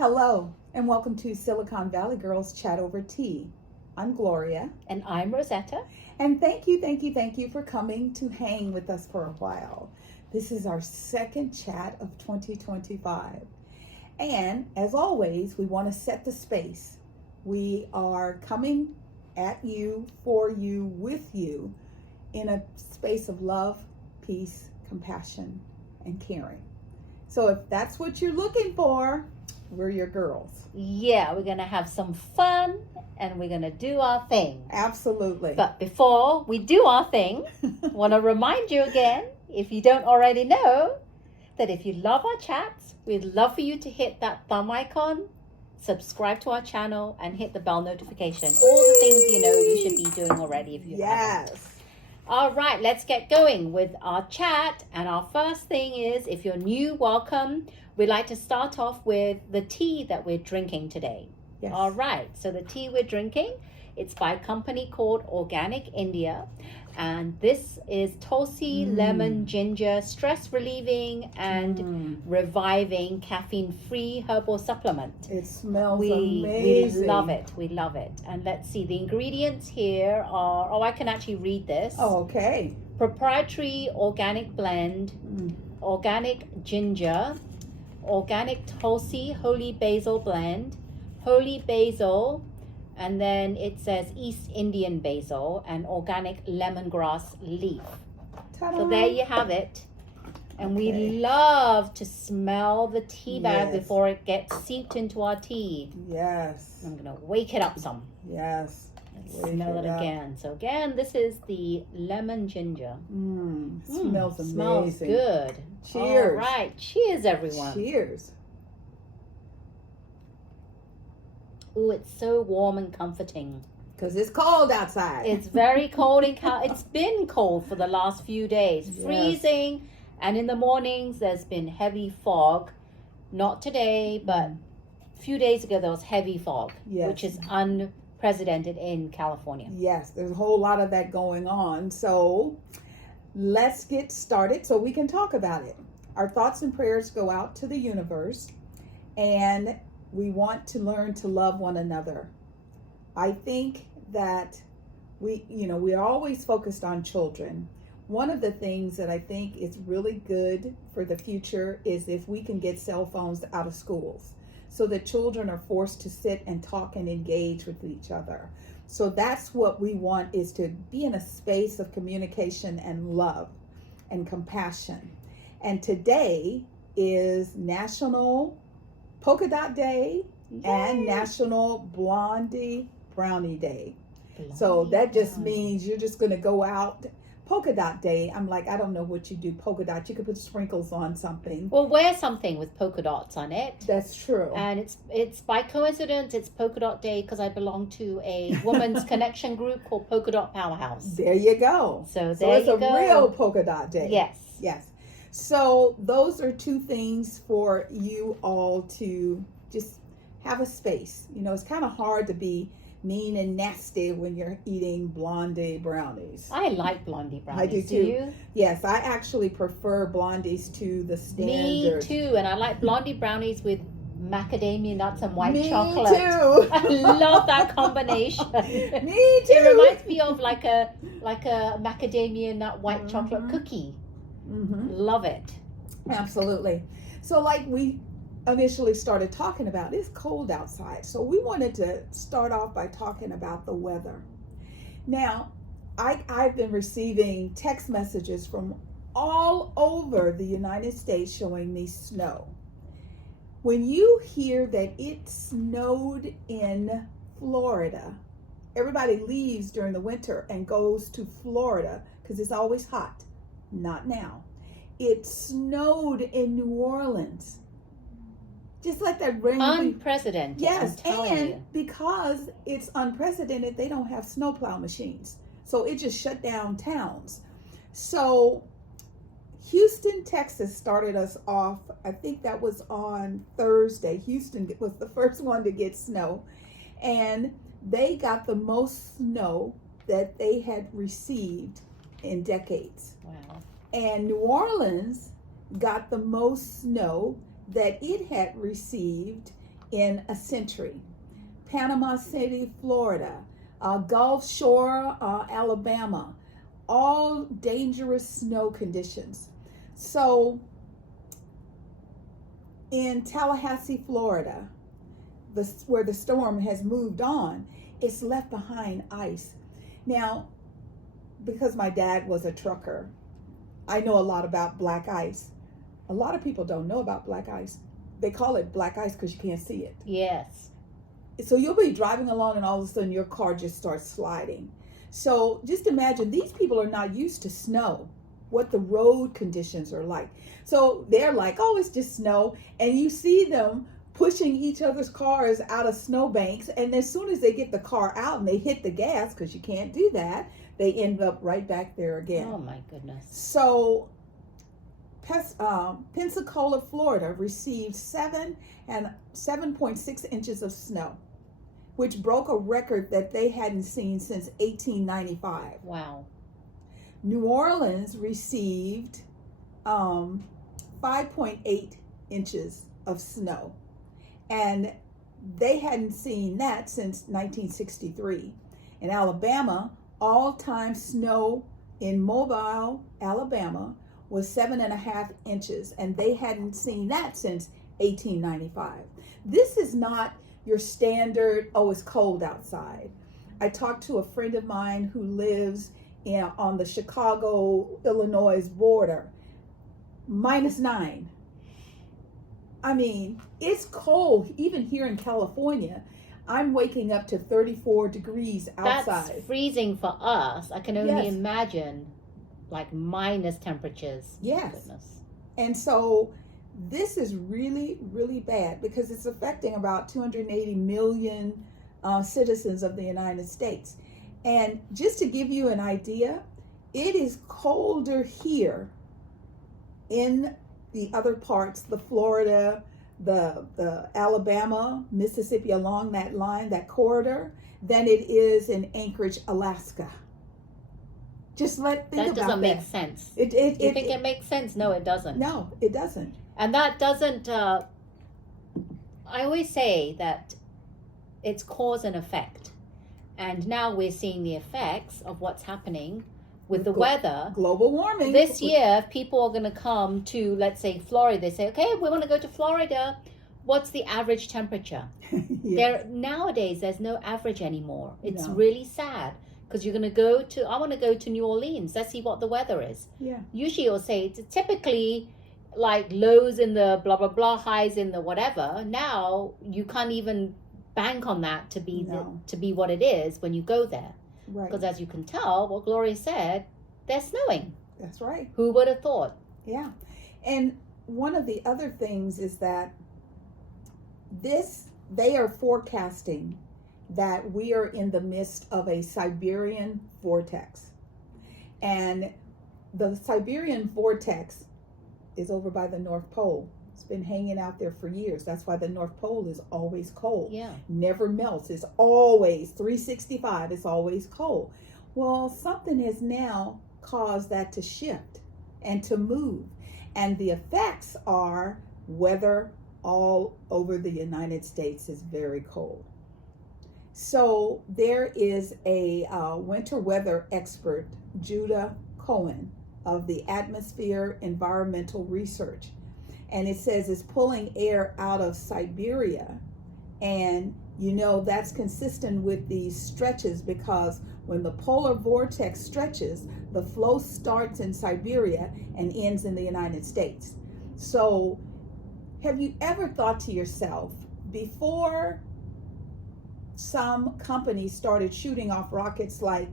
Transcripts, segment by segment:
Hello, and welcome to Silicon Valley Girls Chat Over Tea. I'm Gloria. And I'm Rosetta. And thank you for coming to hang with us for a while. This is our second chat of 2025. And as always, we want to set the space. We are coming at you, for you, with you, in a space of love, peace, compassion, and caring. So if that's what you're looking for, we're your girls. Yeah, we're going to have some fun and we're going to do our thing. Absolutely. But before we do our thing, I want to remind you again, if you don't already know, that if you love our chats, we'd love for you to hit that thumb icon, subscribe to our channel, and hit the bell notification. All the things you should be doing already if you haven't. All right, let's get going with our chat. And our first thing is, if you're new, welcome. We'd like to start off with the tea that we're drinking today. Yes. All right, so the tea we're drinking, it's by a company called Organic India. And this is Tulsi lemon ginger stress relieving and reviving caffeine-free herbal supplement. It smells amazing. We love it. We love it. And let's see, the ingredients here are, I can actually read this. Oh, okay. Proprietary organic blend, organic ginger, organic Tulsi holy basil blend, holy basil, and then it says East Indian basil and organic lemongrass leaf. Ta-da. So there you have it. And we love to smell the tea bag before it gets seeped into our tea. Yes. I'm going to wake it up some. Yes. Let's smell it again. So again, this is the lemon ginger. Smells amazing. Smells good. Cheers. All right. Cheers, everyone. Cheers. Oh, it's so warm and comforting. Because it's cold outside. It's very cold and it's been cold for the last few days. Yes. Freezing. And in the mornings, there's been heavy fog. Not today, but a few days ago, there was heavy fog, which is unprecedented in California. Yes, there's a whole lot of that going on. So let's get started so we can talk about it. Our thoughts and prayers go out to the universe, and we want to learn to love one another. I think that we're always focused on children. One of the things that I think is really good for the future is if we can get cell phones out of schools so that children are forced to sit and talk and engage with each other. So that's what we want, is to be in a space of communication and love and compassion. And today is National Polka Dot Day and National Blondie Brownie Day. So that just means you're just going to go out. Polka Dot Day, I'm like, I don't know what you do polka dot. You could put sprinkles on something. Well, wear something with polka dots on it. That's true. And it's by coincidence, it's Polka Dot Day because I belong to a women's connection group called Polka Dot Powerhouse. There you go. So it's a real Polka Dot Day. Yes. So those are two things for you all to just have a space. It's kind of hard to be mean and nasty when you're eating blondie brownies. I like blondie brownies. I do too. Do you? Yes, I actually prefer blondies to the standard. Me too, and I like blondie brownies with macadamia nuts and white Me chocolate. Too. I love that combination. Me too. It reminds me of like a macadamia nut white chocolate cookie. Love it. Absolutely. So like we initially started talking about, it's cold outside. So we wanted to start off by talking about the weather. Now, I've been receiving text messages from all over the United States showing me snow. When you hear that it snowed in Florida, everybody leaves during the winter and goes to Florida because it's always hot. Not now. It snowed in New Orleans. Just like that rain. Unprecedented. Yes, and because it's unprecedented, they don't have snowplow machines. So it just shut down towns. So Houston, Texas started us off, I think that was on Thursday. Houston was the first one to get snow. And they got the most snow that they had received in decades. Wow. And New Orleans got the most snow that it had received in a century. Panama City, Florida, Gulf Shore, Alabama, all dangerous snow conditions. So in Tallahassee, Florida, where the storm has moved on, it's left behind ice. Now, because my dad was a trucker, I know a lot about black ice. A lot of people don't know about black ice. They call it black ice because you can't see it. Yes. So you'll be driving along and all of a sudden your car just starts sliding. So just imagine, these people are not used to snow, what the road conditions are like. So they're like, oh, it's just snow. And you see them pushing each other's cars out of snowbanks. And as soon as they get the car out and they hit the gas, because you can't do that, they end up right back there again. Oh my goodness. So Pensacola, Florida received 7.6 inches of snow, which broke a record that they hadn't seen since 1895. Wow. New Orleans received 5.8 inches of snow, and they hadn't seen that since 1963. In Alabama, all-time snow in Mobile, Alabama, was 7.5 inches, and they hadn't seen that since 1895. This is not your standard, oh, it's cold outside. I talked to a friend of mine who lives on the Chicago-Illinois border, -9. I mean, it's cold. Even here in California, I'm waking up to 34 degrees outside. That's freezing for us. I can only Yes. imagine like minus temperatures. Yes. Goodness. And so this is really, really bad because it's affecting about 280 million citizens of the United States. And just to give you an idea, it is colder here in the other parts, the Florida, the Alabama, Mississippi, along that line, that corridor, than it is in Anchorage, Alaska. Just think about that. That doesn't make sense. You think it makes sense? No, it doesn't. No, it doesn't. And that doesn't, I always say that it's cause and effect. And now we're seeing the effects of what's happening with the weather. Global warming. This year, if people are going to come to, let's say, Florida, they say, okay, we want to go to Florida. What's the average temperature? Yeah. Nowadays, there's no average anymore. It's No. really sad. Because you're going to go to, I want to go to New Orleans. Let's see what the weather is. Yeah. Usually you'll say it's typically like lows in the blah, blah, blah, highs in the whatever. Now you can't even bank on that to be to be what it is when you go there. Right. Because as you can tell, what Gloria said, they're snowing. That's right. Who would have thought? Yeah. And one of the other things is that they are forecasting that we are in the midst of a Siberian vortex. And the Siberian vortex is over by the North Pole. It's been hanging out there for years. That's why the North Pole is always cold. Yeah. Never melts. It's always 365. It's always cold. Well, something has now caused that to shift and to move. And the effects are weather all over the United States is very cold. So there is a winter weather expert, Judah Cohen, of the Atmosphere Environmental Research. And it says it's pulling air out of Siberia. And you know that's consistent with these stretches because when the polar vortex stretches, the flow starts in Siberia and ends in the United States. So have you ever thought to yourself, before some companies started shooting off rockets like,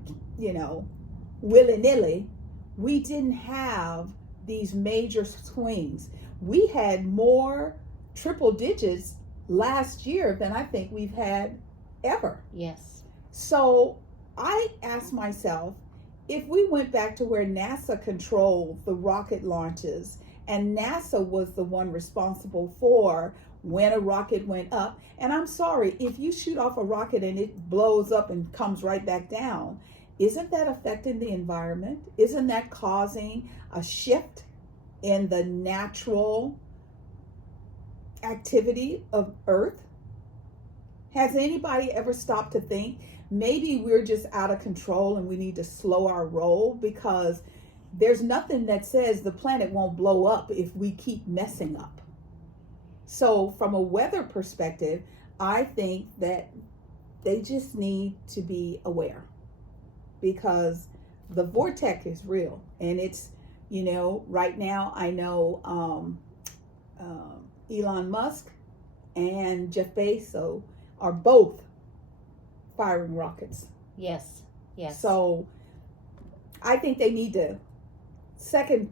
willy-nilly, we didn't have these major swings. We had more triple digits last year than I think we've had ever. Yes. So I asked myself, if we went back to where NASA controlled the rocket launches and NASA was the one responsible for when a rocket went up, and I'm sorry, if you shoot off a rocket and it blows up and comes right back down, isn't that affecting the environment? Isn't that causing a shift in the natural activity of Earth? Has anybody ever stopped to think maybe we're just out of control and we need to slow our roll? Because there's nothing that says the planet won't blow up if we keep messing up. So from a weather perspective, I think that they just need to be aware, because the vortex is real. And it's, right now I know Elon Musk and Jeff Bezos are both firing rockets. Yes. So I think they need to second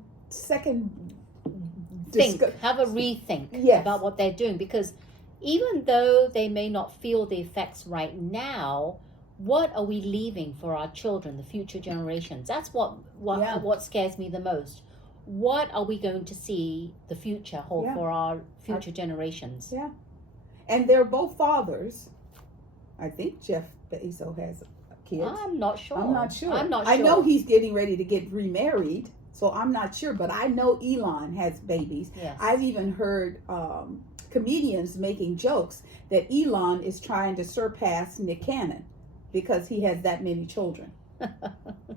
have a rethink Yes. about what they're doing, because even though they may not feel the effects right now, what are we leaving for our children, the future generations? That's what scares me the most. What are we going to see the future hold for our future generations? Yeah. And they're both fathers. I think Jeff Bezos has kids. I'm not sure. I know he's getting ready to get remarried, so I'm not sure. But I know Elon has babies. Yes. I've even heard comedians making jokes that Elon is trying to surpass Nick Cannon because he has that many children.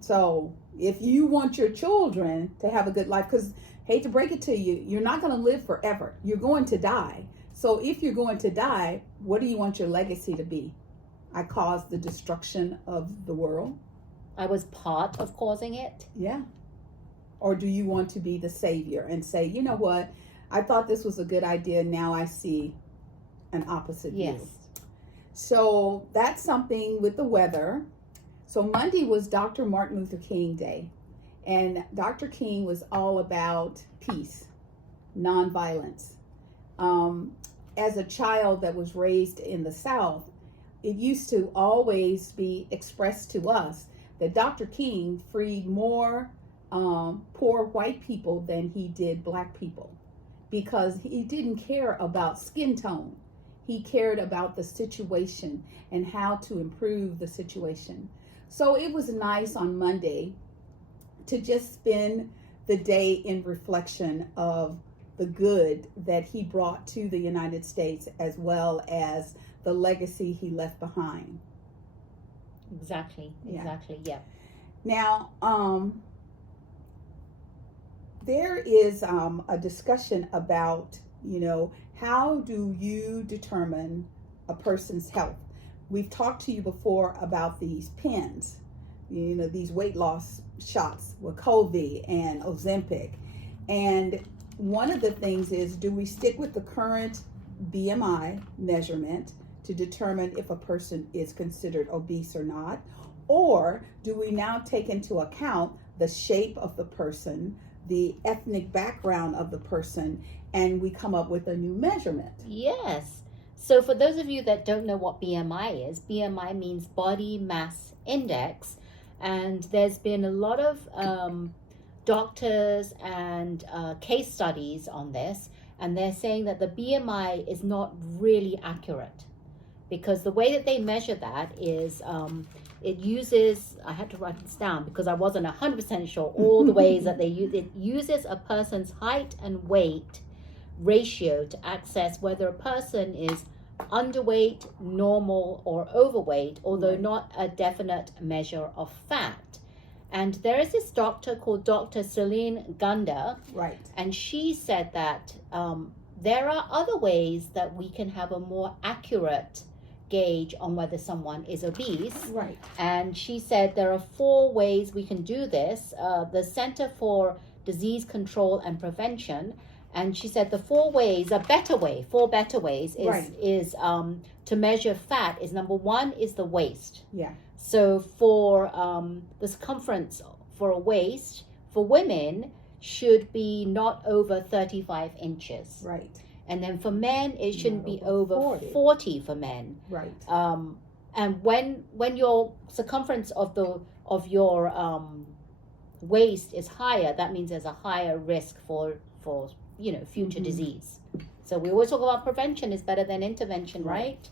So if you want your children to have a good life, because hate to break it to you, you're not going to live forever. You're going to die. So if you're going to die, what do you want your legacy to be? I caused the destruction of the world. I was part of causing it. Yeah. Or do you want to be the savior and say, you know what? I thought this was a good idea. Now I see an opposite view. So that's something with the weather. So Monday was Dr. Martin Luther King Day. And Dr. King was all about peace, nonviolence. As a child that was raised in the South, it used to always be expressed to us that Dr. King freed more poor white people than he did black people, because he didn't care about skin tone. He cared about the situation and how to improve the situation. So it was nice on Monday to just spend the day in reflection of the good that he brought to the United States, as well as the legacy he left behind. Exactly. Yeah. Now, there is a discussion about, how do you determine a person's health? We've talked to you before about these pens, these weight loss shots with Wegovy and Ozempic. And one of the things is, do we stick with the current BMI measurement to determine if a person is considered obese or not? Or do we now take into account the shape of the person, the ethnic background of the person, and we come up with a new measurement? Yes. So for those of you that don't know what BMI is, BMI means body mass index. And there's been a lot of doctors and case studies on this. And they're saying that the BMI is not really accurate, because the way that they measure that is it uses, I had to write this down because I wasn't 100% sure all the ways that they use it. Uses a person's height and weight ratio to access whether a person is underweight, normal, or overweight, although not a definite measure of fat. And there is this doctor called Dr. Celine Gounder. Right. And she said that there are other ways that we can have a more accurate gauge on whether someone is obese. Right. And she said there are 4 ways we can do this. The Center for Disease Control and Prevention. And she said the 4 ways, four better ways is to measure fat is, number 1 is the waist. Yeah. So for the circumference for a waist for women should be not over 35 inches. Right. And then for men, it shouldn't be over 40 for men. Right. And when your circumference of your waist is higher, that means there's a higher risk for future disease. So we always talk about prevention is better than intervention, right?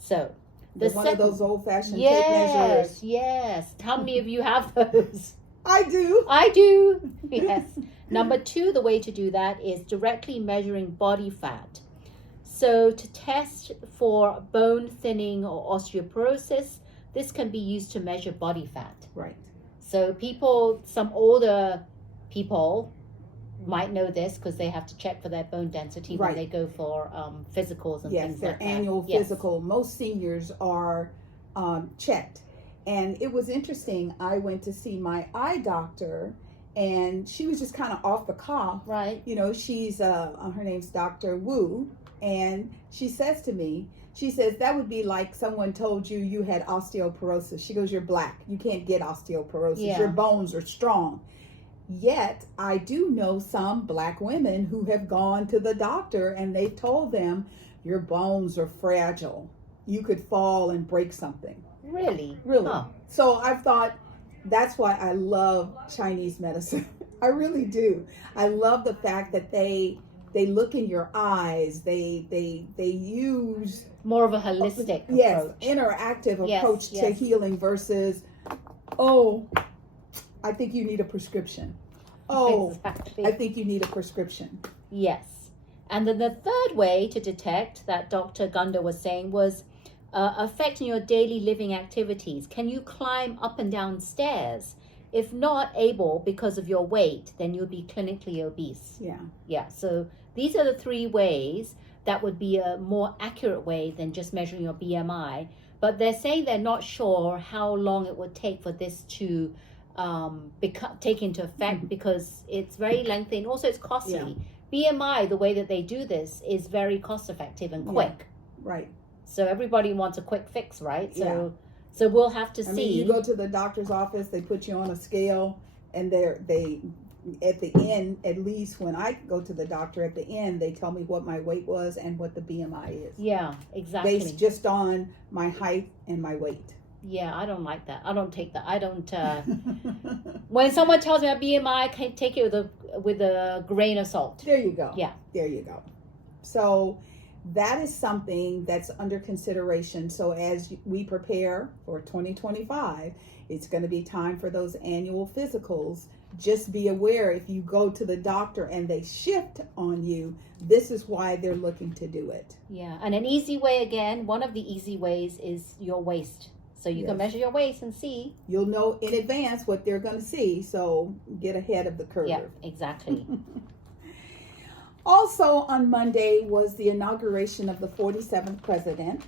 So one of those old-fashioned tape measures. Yes. How many of you have those? I do. Yes. Number 2, the way to do that is directly measuring body fat. So to test for bone thinning or osteoporosis, this can be used to measure body fat. Right. So some older people might know this because they have to check for their bone density when they go for physicals and things like that. Yes, their annual physical. Most seniors are checked. And it was interesting. I went to see my eye doctor, and she was just kind of off the cuff. Right. You know, she's her name's Dr. Wu, and she says to me, she says, that would be like someone told you you had osteoporosis. She goes, you're black. You can't get osteoporosis. Yeah. Your bones are strong. Yet, I do know some black women who have gone to the doctor and they've told them, your bones are fragile. You could fall and break something. Really? Really. Huh. So I've thought, that's why I love Chinese medicine. I really do. I love the fact that they look in your eyes. They use more of a holistic approach. approach. Interactive approach to healing versus, I think you need a prescription. Exactly. I think you need a prescription. Yes. And then the third way to detect that Dr. Gounder was saying was affecting your daily living activities. Can you climb up and down stairs? If not able because of your weight, then you'll be clinically obese. Yeah. Yeah. So these are the three ways that would be a more accurate way than just measuring your BMI. But they're saying they're not sure how long it would take for this to take into effect because it's very lengthy and also it's costly. Yeah. BMI, the way that they do this, is very cost effective and quick. Yeah. Right. So everybody wants a quick fix, right? So we'll have to see. I mean, you go to the doctor's office, they put you on a scale, and they at the end, at least when I go to the doctor, at the end, they tell me what my weight was and what the BMI is. Yeah, exactly. Based just on my height and my weight. Yeah, I don't like that. I don't take that. I don't. When someone tells me a BMI, I can take it with a grain of salt. There you go. Yeah. There you go. So that is something that's under consideration. So as we prepare for 2025, it's going to be time for those annual physicals. Just be aware if you go to the doctor and they shift on you, this is why they're looking to do it. Yeah. And an easy way, again, one of the easy ways is your waist. So you can measure your waist and see. You'll know in advance what they're going to see. So get ahead of the curve. Yeah, exactly. Also on Monday was the inauguration of the 47th president.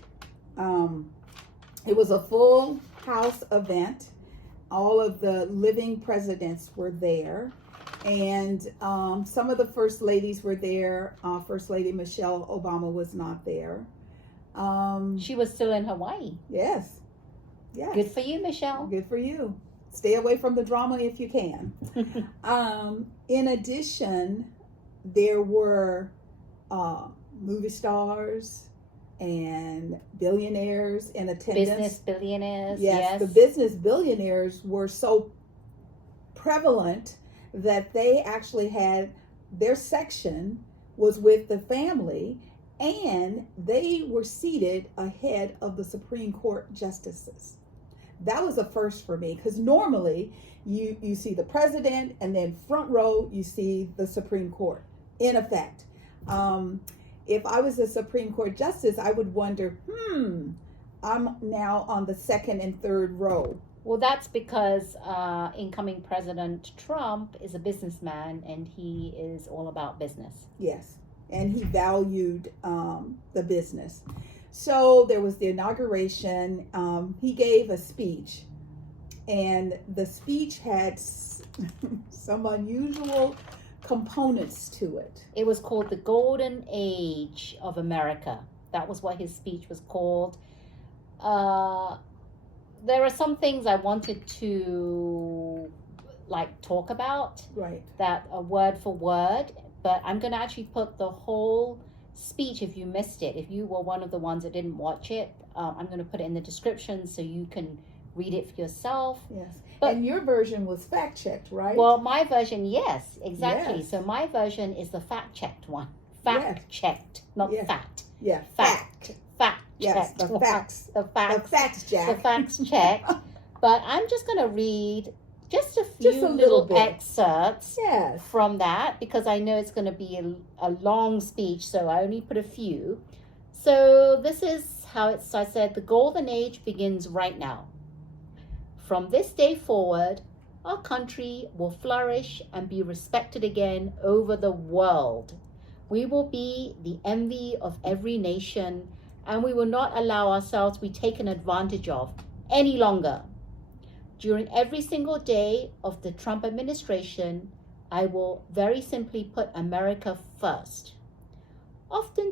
It was a full house event. All of the living presidents were there. And some of the first ladies were there. First Lady Michelle Obama was not there. She was still in Hawaii. Yes. Yes. Good for you, Michelle. Good for you. Stay away from the drama if you can. In addition, there were movie stars and billionaires in attendance. Business billionaires. Yes, the business billionaires were so prevalent that they actually had their section was with the family, and they were seated ahead of the Supreme Court justices. That was a first for me because normally you see the president and then front row you see the Supreme Court. In effect, if I was a Supreme Court justice, I would wonder, I'm now on the second and third row. Well, that's because incoming President Trump is a businessman and he is all about business. Yes, and he valued the business. So there was the inauguration. He gave a speech, and the speech had some unusual components to it. It was called the Golden Age of America. That was what his speech was called. There are some things I wanted to talk about, right? That are word for word, but I'm going to actually put the whole speech, if you missed it, if you were one of the ones that didn't watch it, I'm going to put it in the description so you can read it for yourself. Yes. But, and your version was fact-checked, right? Well, my version, yes, exactly. Yes. So my version is the fact-checked one. Fact-checked, not fat. Yeah, fact. Yes, the facts. The facts, Jack. The facts checked. But I'm just going to read just a few little excerpts from that because I know it's going to be a long speech, so I only put a few. So this is how it's, I said, the golden age begins right now. From this day forward, our country will flourish and be respected again over the world. We will be the envy of every nation, and we will not allow ourselves to be taken advantage of any longer. During every single day of the Trump administration, I will very simply put America first. Often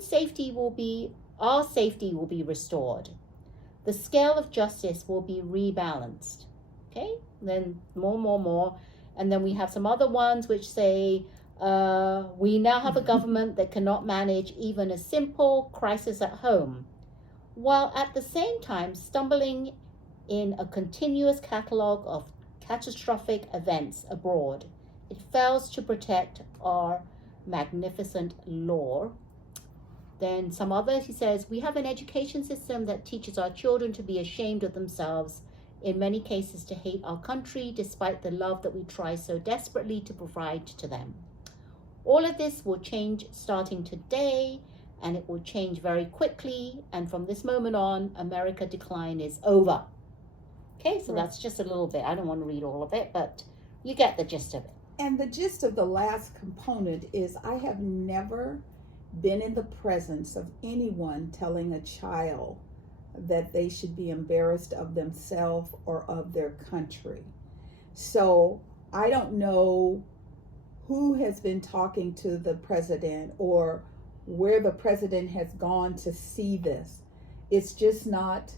our safety will be restored. The scale of justice will be rebalanced. Okay, then more. And then we have some other ones which say, we now have a government that cannot manage even a simple crisis at home, while at the same time stumbling in a continuous catalogue of catastrophic events abroad. It fails to protect our magnificent law. Then some others, he says, we have an education system that teaches our children to be ashamed of themselves, in many cases to hate our country, despite the love that we try so desperately to provide to them. All of this will change starting today, and it will change very quickly. And from this moment on, America decline is over. Okay, so that's just a little bit. I don't want to read all of it, but you get the gist of it. And the gist of the last component is I have never been in the presence of anyone telling a child that they should be embarrassed of themselves or of their country. So I don't know who has been talking to the president or where the president has gone to see this. It's just not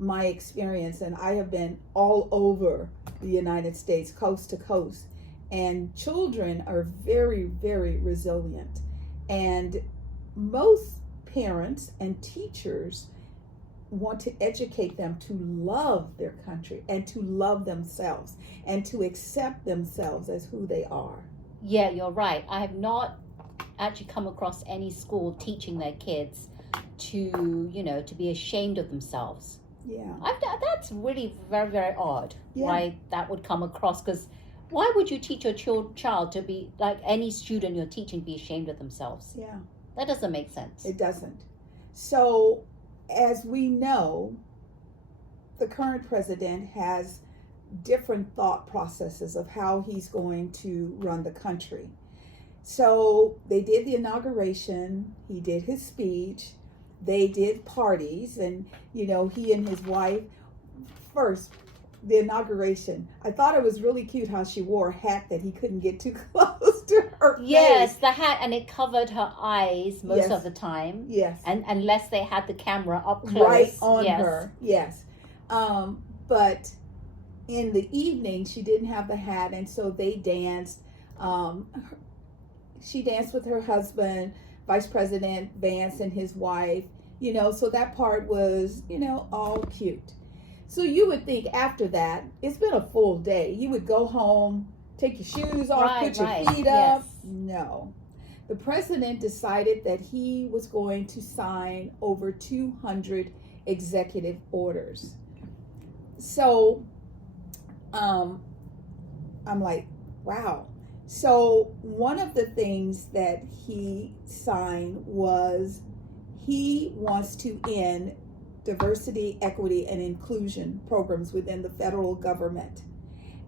my experience, and I have been all over the United States, coast to coast, and children are very, very resilient. And most parents and teachers want to educate them to love their country and to love themselves and to accept themselves as who they are. Yeah, you're right. I have not actually come across any school teaching their kids to be ashamed of themselves. Yeah. That's really very, very odd. Yeah. Why that would come across, because why would you teach your child to be, like any student you're teaching, be ashamed of themselves? Yeah. That doesn't make sense. It doesn't. So, as we know, the current president has different thought processes of how he's going to run the country. So they did the inauguration, he did his speech, they did parties, and he and his wife, first, the inauguration, I thought it was really cute how she wore a hat that he couldn't get too close to her face. Yes, the hat, and it covered her eyes most of the time. Yes. And unless they had the camera up close. Right on her. Yes. But in the evening, she didn't have the hat, and so they danced. She danced with her husband, Vice President Vance, and his wife. So that part was, all cute. So you would think after that, it's been a full day. You would go home, take your shoes off, put your feet up. Yes. No. The president decided that he was going to sign over 200 executive orders. So I'm like, wow. So one of the things that he signed was he wants to end diversity, equity, and inclusion programs within the federal government.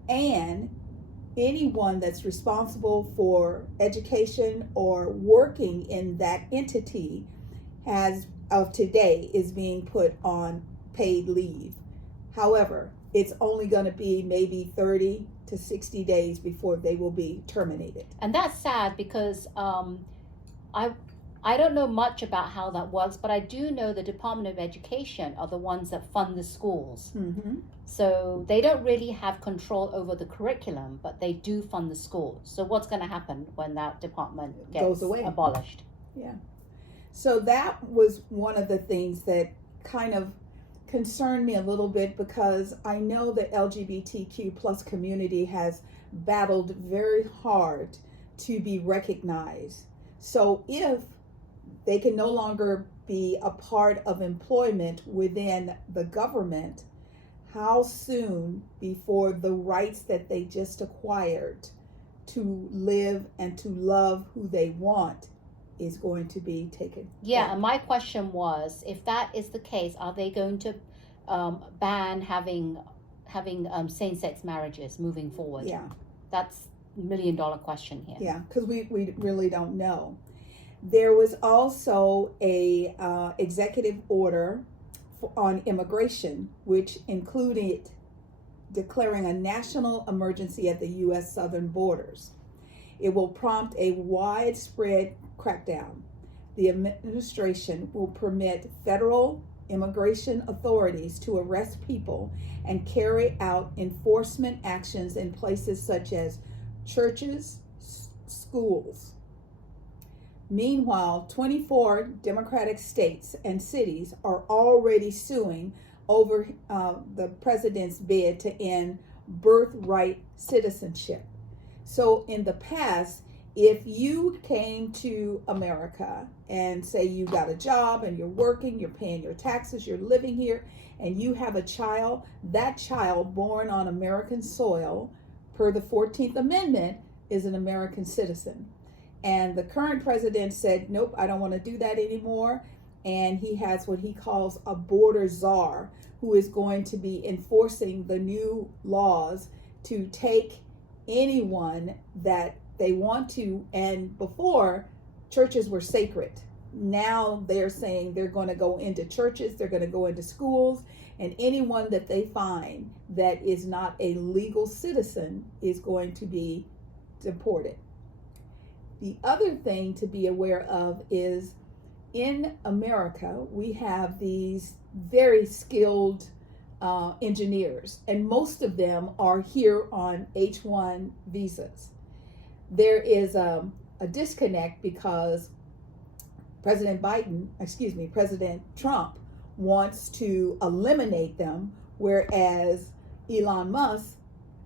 And anyone that's responsible for education or working in that entity today is being put on paid leave. However, it's only going to be maybe 30 to 60 days before they will be terminated. And that's sad because I don't know much about how that works, but I do know the Department of Education are the ones that fund the schools. Mm-hmm. So they don't really have control over the curriculum, but they do fund the schools. So what's going to happen when that department goes away, abolished? Yeah. So that was one of the things that kind of concerned me a little bit, because I know the LGBTQ plus community has battled very hard to be recognized. So if they can no longer be a part of employment within the government, how soon before the rights that they just acquired to live and to love who they want is going to be taken. Yeah, and my question was, if that is the case, are they going to ban having same-sex marriages moving forward? Yeah. That's $1 million question here. Yeah, because we really don't know. There was also a executive order on immigration, which included declaring a national emergency at the U.S. southern borders. It will prompt a widespread crackdown. The administration will permit federal immigration authorities to arrest people and carry out enforcement actions in places such as churches, schools. Meanwhile, 24 Democratic states and cities are already suing over the president's bid to end birthright citizenship. So in the past, if you came to America and say you got a job and you're working, you're paying your taxes, you're living here, and you have a child, that child born on American soil, per the 14th Amendment, is an American citizen. And the current president said, nope, I don't want to do that anymore. And he has what he calls a border czar, who is going to be enforcing the new laws to take anyone that they want to. And before, churches were sacred. Now they're saying they're going to go into churches, they're going to go into schools, and anyone that they find that is not a legal citizen is going to be deported. The other thing to be aware of is in America, we have these very skilled engineers, and most of them are here on H-1 visas. There is a disconnect because President Trump wants to eliminate them, whereas Elon Musk,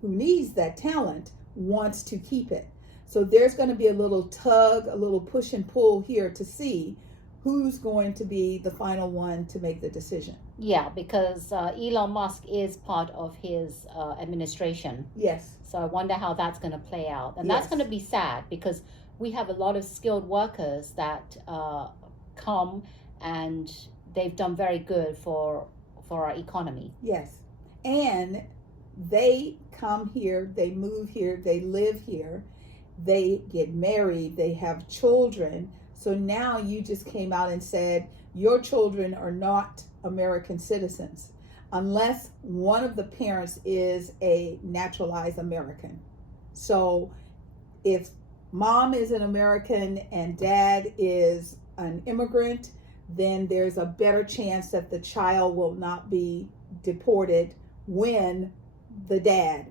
who needs that talent, wants to keep it. So there's going to be a little tug, a little push and pull here to see who's going to be the final one to make the decision. Yeah, because Elon Musk is part of his administration. Yes. So I wonder how that's going to play out. And Yes. that's going to be sad because we have a lot of skilled workers that come and they've done very good for our economy. Yes. And they come here, they move here, they live here, they get married, they have children. So now you just came out and said your children are not American citizens unless one of the parents is a naturalized American. So if mom is an American and dad is an immigrant, then there's a better chance that the child will not be deported when the dad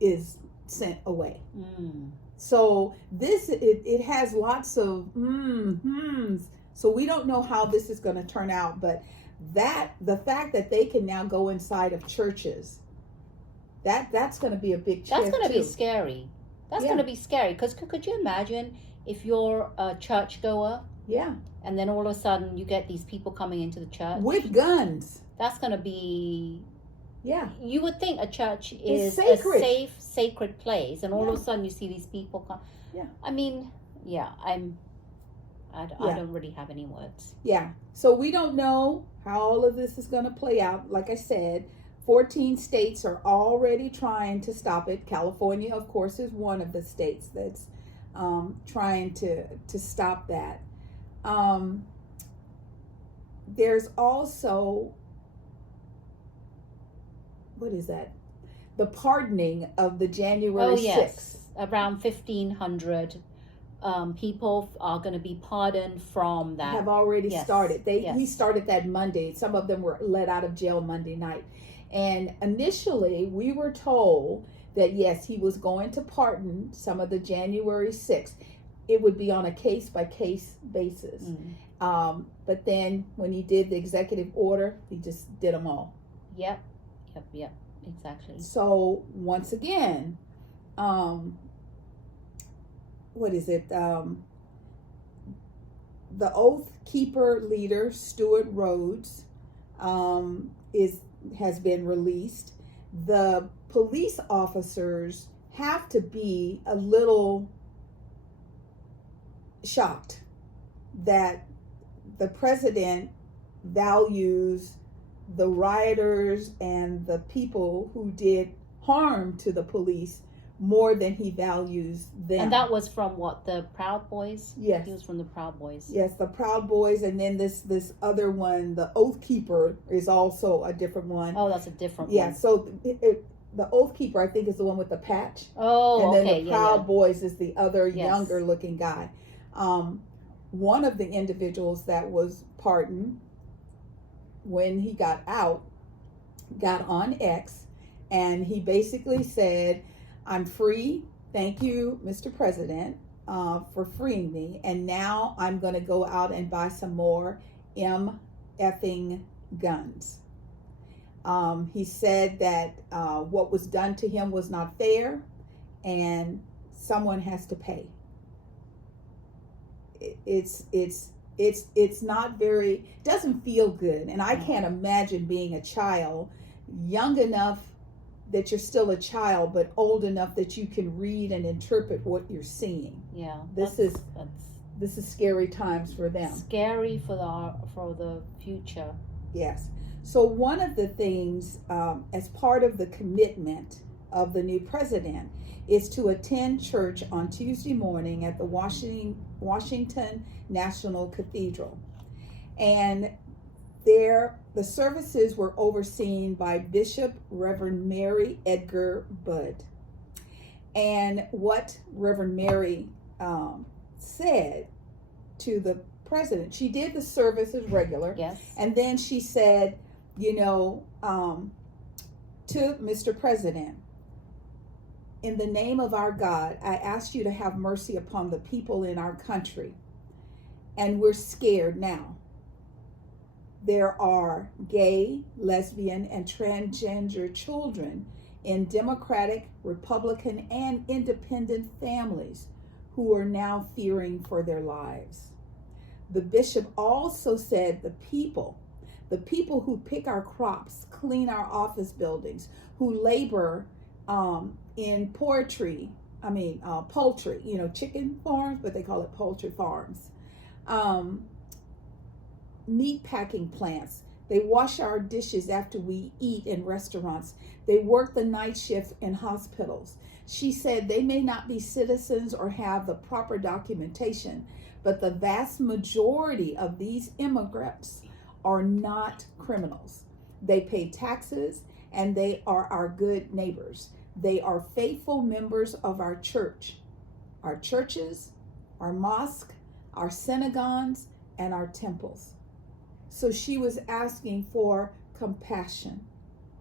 is sent away. So this, it has lots of so we don't know how this is going to turn out, but the fact that they can now go inside of churches, that's going to be a big shift. That's going to be scary. That's going to be scary because could you imagine if you're a churchgoer? Yeah. And then all of a sudden you get these people coming into the church with guns. That's going to be. Yeah. You would think a church is a safe, sacred place, and all of a sudden you see these people come. Yeah. I mean, I don't really have any words. Yeah. So we don't know how all of this is going to play out. Like I said, 14 states are already trying to stop it. California, of course, is one of the states that's trying to stop that. There's also, what is that? The pardoning of the January 6th. Around 1,500 people are going to be pardoned from that. Have already started. We started that Monday. Some of them were let out of jail Monday night. And initially, we were told that, yes, he was going to pardon some of the January 6th. It would be on a case-by-case basis. But then when he did the executive order, he just did them all. Yep, exactly. So once again, what is it? The Oath Keeper leader, Stuart Rhodes, has been released. The police officers have to be a little shocked that the president values the rioters and the people who did harm to the police more than he values them. And that was from what, the Proud Boys? Yes. He was from the Proud Boys. Yes, the Proud Boys, and then this other one, the Oath Keeper, is also a different one. Oh, that's a different Yeah, one. so the Oath Keeper, I think, is the one with the patch. Oh, and then okay. the Proud Boys is the other Yes. younger looking guy. One of the individuals that was pardoned when he got out got on X, and he basically said, "I'm free. Thank you, Mr. President, for freeing me. And now I'm going to go out and buy some more effing guns." He said that what was done to him was not fair, and someone has to pay. It's not very, doesn't feel good. And I can't imagine being a child, young enough that you're still a child, but old enough that you can read and interpret what you're seeing. Yeah. This is scary times for them. Scary for the future. Yes. So one of the things, as part of the commitment of the new president, is to attend church on Tuesday morning at the Washington National Cathedral. And there, the services were overseen by Bishop Reverend Mary Edgar Budd. And what Reverend Mary said to the president, she did the service as regular. Yes. And then she said, to Mr. President, "In the name of our God, I ask you to have mercy upon the people in our country. And we're scared now. There are gay, lesbian, and transgender children in Democratic, Republican, and independent families who are now fearing for their lives." The bishop also said the people who pick our crops, clean our office buildings, who labor in poultry, chicken farms, but they call it poultry farms, meat packing plants. They wash our dishes after we eat in restaurants. They work the night shift in hospitals. She said they may not be citizens or have the proper documentation, but the vast majority of these immigrants are not criminals. They pay taxes, and they are our good neighbors. They are faithful members of our church, our churches, our mosque, our synagogues, and our temples. So she was asking for compassion,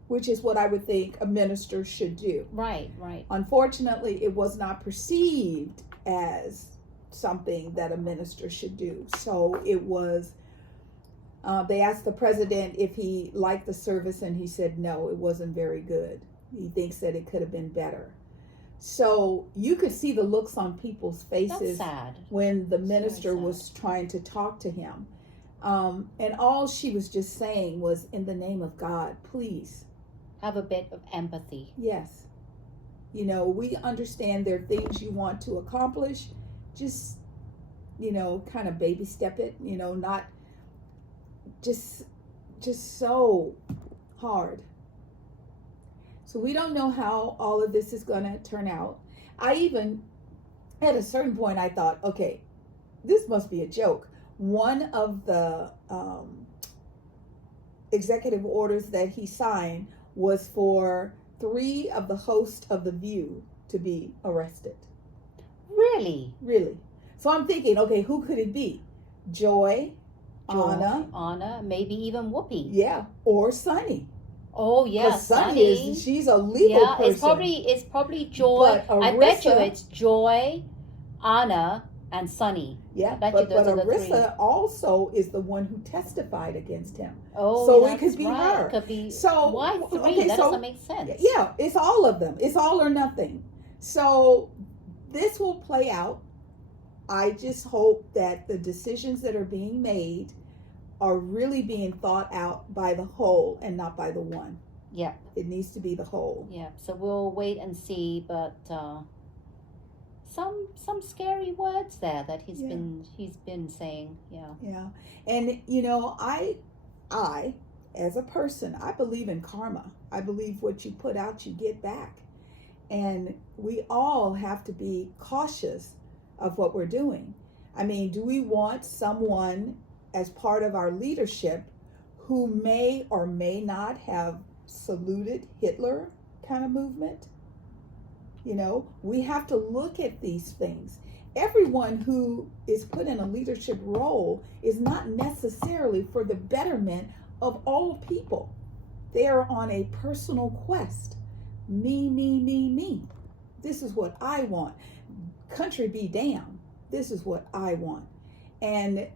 which is what I would think a minister should do. Right, right. Unfortunately, it was not perceived as something that a minister should do. So it was, they asked the president if he liked the service, and he said no, it wasn't very good. He thinks that it could have been better. So you could see the looks on people's faces. That's sad. When the minister was trying to talk to him. And all she was just saying was, "In the name of God, please. Have a bit of empathy." Yes. We understand there are things you want to accomplish. Just, kind of baby step it, not just so hard. So we don't know how all of this is going to turn out. I even, at a certain point, I thought, okay, this must be a joke. One of the executive orders that he signed was for 3 of the hosts of The View to be arrested. Really? Really. So I'm thinking, okay, who could it be? Joy, Anna, maybe even Whoopi. Yeah, or Sunny. Oh yeah, Sunny she's a legal person. It's probably Joy. I bet you it's Joy, Anna, and Sunny. Yeah, but Arissa also is the one who testified against him. Oh, so it could be her. It could be. So why 3? That doesn't make sense. Yeah, it's all of them. It's all or nothing. So this will play out. I just hope that the decisions that are being made are really being thought out by the whole and not by the one. Yeah. It needs to be the whole. Yeah. So we'll wait and see, but some scary words there that he's been saying. Yeah. And you know, I as a person, I believe in karma. I believe what you put out, you get back. And we all have to be cautious of what we're doing. I mean, do we want someone as part of our leadership who may or may not have saluted Hitler kind of movement? You know, we have to look at these things. Everyone who is put in a leadership role is not necessarily for the betterment of all people. They are on a personal quest. Me, me, me, me. This is what I want. Country be damned. This is what I want. And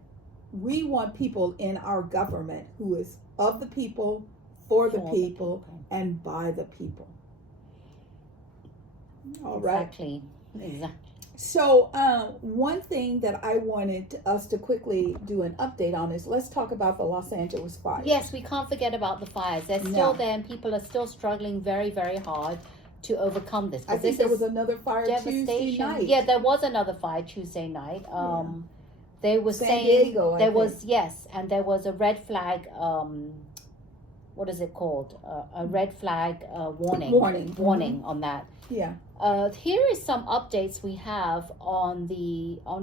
we want people in our government who is of the people, for the people, and by the people. All right. Exactly. So one thing that I wanted us to quickly do an update on is let's talk about the Los Angeles fires. Yes, we can't forget about the fires. They're still there, and people are still struggling very, very hard to overcome this. I think there was another fire Tuesday night. Yeah, there was another fire Tuesday night. They were San saying Diego, there was and there was a red flag. What is it called? A red flag warning on that. Yeah. Here is some updates we have on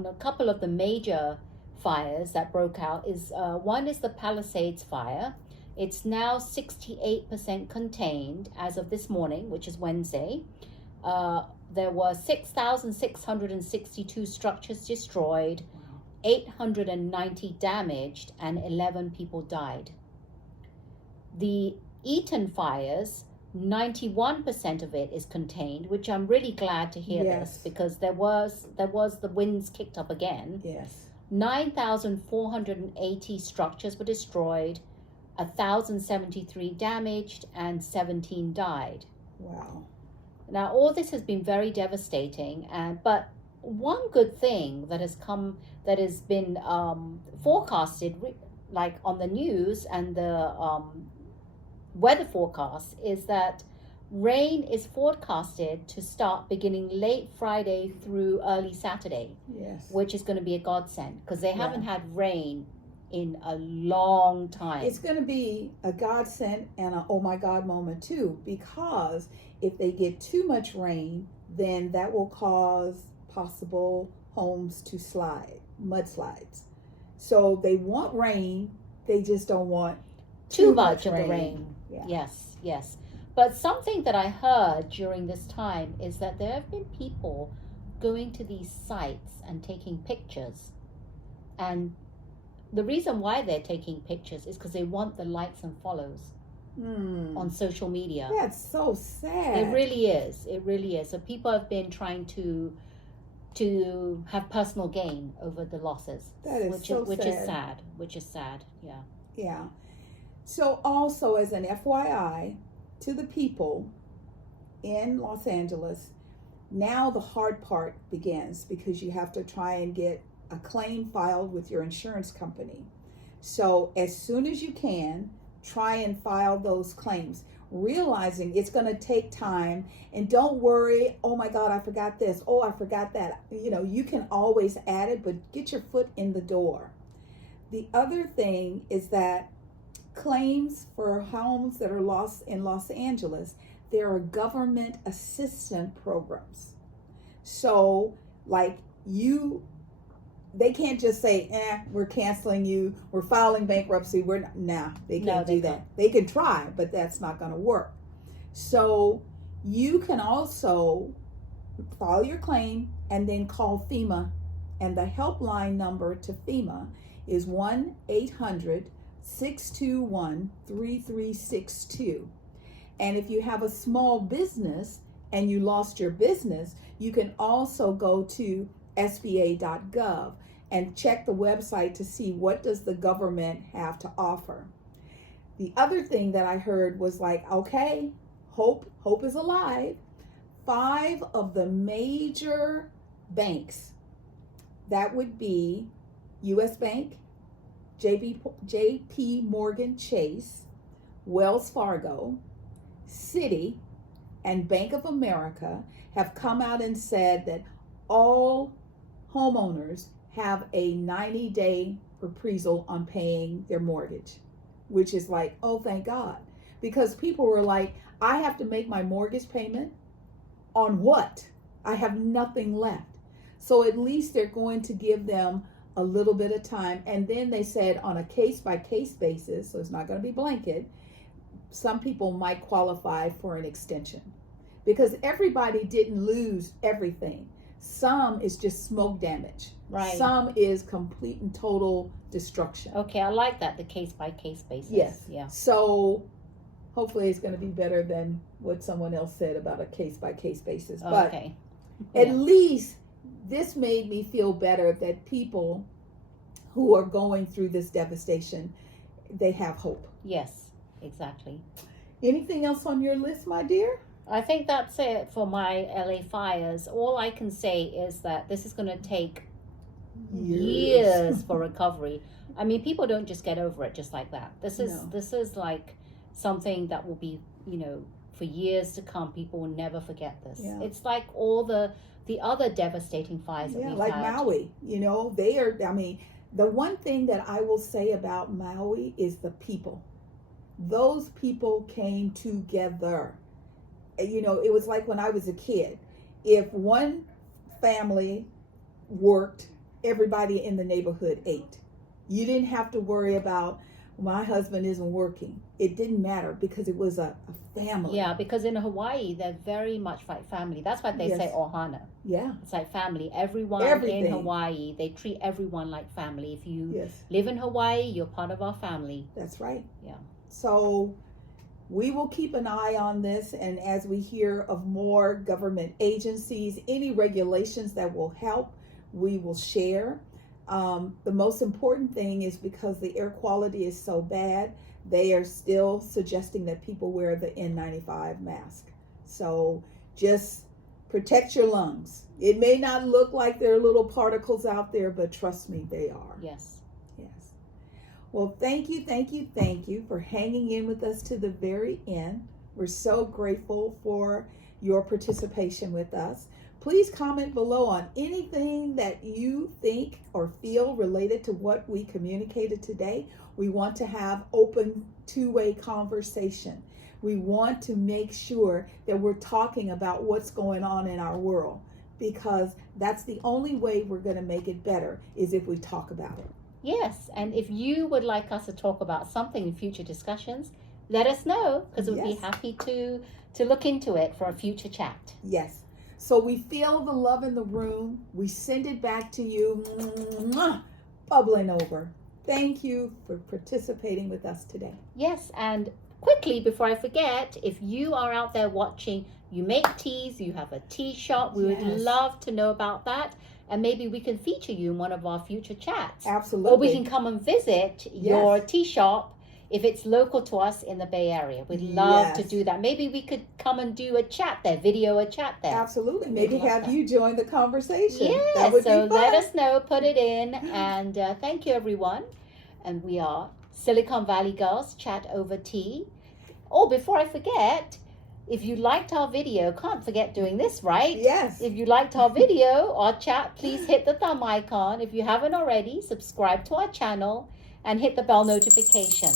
a couple of the major fires that broke out. One is the Palisades fire. It's now 68% contained as of this morning, which is Wednesday. There were 6,662 structures destroyed, 890 damaged, and 11 people died. The Eaton fires, 91% of it is contained, which I'm really glad to hear this, because there was the winds kicked up again. Yes. 9,480 structures were destroyed, 1,073 damaged, and 17 died. Wow. Now, all this has been very devastating, but one good thing that has been forecasted, like on the news and the weather forecast, is that rain is forecasted to start beginning late Friday through early Saturday. Yes. Which is going to be a godsend, because they haven't had rain in a long time. It's going to be a godsend and a oh my God moment too, because if they get too much rain, then that will cause possible homes to mudslides. So they want rain, they just don't want too much of the rain. Yeah. Yes. But something that I heard during this time is that there have been people going to these sites and taking pictures. And the reason why they're taking pictures is because they want the likes and follows on social media. That's so sad. It really is. So people have been trying to have personal gain over the losses. That is which is sad. Yeah. Yeah. So also, as an FYI to the people in Los Angeles, now the hard part begins, because you have to try and get a claim filed with your insurance company. So as soon as you can, try and file those claims, realizing it's going to take time. And don't worry, oh my God, I forgot this, oh, I forgot that. You know, you can always add it, but get your foot in the door. The other thing is that claims for homes that are lost in Los Angeles, there are government assistance programs. So like they can't just say, we're canceling you, we're filing bankruptcy, they can't do that. They can try, but that's not going to work. So you can also file your claim and then call FEMA, and the helpline number to FEMA is 1-800-621-3362. And if you have a small business and you lost your business, you can also go to SBA.gov and check the website to see what does the government have to offer. The other thing that I heard was like, okay, hope is alive. 5 of the major banks, that would be U.S. Bank, JP Morgan Chase, Wells Fargo, Citi, and Bank of America, have come out and said that, all homeowners have a 90-day reprisal on paying their mortgage, which is like, oh, thank God. Because people were like, I have to make my mortgage payment on what? I have nothing left. So at least they're going to give them a little bit of time. And then they said on a case-by-case basis, so it's not going to be blanket, some people might qualify for an extension. Because everybody didn't lose everything. Some is just smoke damage. Right. Some is complete and total destruction. Okay, I like that, the case-by-case basis. Yes. Yeah. So hopefully it's going to be better than what someone else said about a case-by-case basis. But Okay. at least this made me feel better that people who are going through this devastation, they have hope. Yes, exactly. Anything else on your list, my dear? I think that's it for my LA fires. All I can say is that this is going to take years for recovery. I mean, people don't just get over it just like that. This is like something that will be, for years to come. People will never forget this. Yeah. It's like all the other devastating fires that we've like had. Maui, they are, the one thing that I will say about Maui is the people. Those people came together. It was like when I was a kid. If one family worked, everybody in the neighborhood ate. You didn't have to worry about, my husband isn't working. It didn't matter because it was a family. Yeah, because in Hawaii, they're very much like family. That's why they say ohana. Yeah. It's like family. Everyone Everything. in Hawaii, they treat everyone like family. If you Yes. live in Hawaii, you're part of our family. That's right. Yeah. So we will keep an eye on this, and as we hear of more government agencies, any regulations that will help, we will share. The most important thing is because the air quality is so bad, they are still suggesting that people wear the N95 mask. So just protect your lungs. It may not look like there are little particles out there, but trust me, they are. Yes. Yes. Well, thank you for hanging in with us to the very end. We're so grateful for your participation with us. Please comment below on anything that you think or feel related to what we communicated today. We want to have open two-way conversation. We want to make sure that we're talking about what's going on in our world, because that's the only way we're going to make it better, is if we talk about it. Yes, and if you would like us to talk about something in future discussions, let us know, because we'll be happy to look into it for a future chat. Yes. So we feel the love in the room. We send it back to you, bubbling over. Thank you for participating with us today. Yes, and quickly, before I forget, if you are out there watching, you make teas, you have a tea shop, we would love to know about that. And maybe we can feature you in one of our future chats. Absolutely. Or we can come and visit your tea shop if it's local to us in the Bay Area. We'd love to do that. Maybe we could come and do a chat there, video a chat there. Absolutely. Maybe have you join the conversation. Yeah, that would so be fun. let us know, put it in, and thank you, everyone. And we are Silicon Valley Girls Chat Over Tea. Oh, before I forget, if you liked our video, can't forget doing this, right? Yes. If you liked our video or chat, please hit the thumb icon. If you haven't already, subscribe to our channel and hit the bell notification.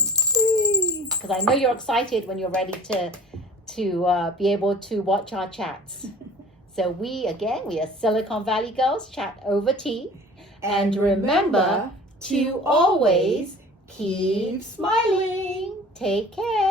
Because I know you're excited when you're ready to be able to watch our chats. So we are Silicon Valley Girls Chat Over Tea. And remember to always keep smiling. Take care.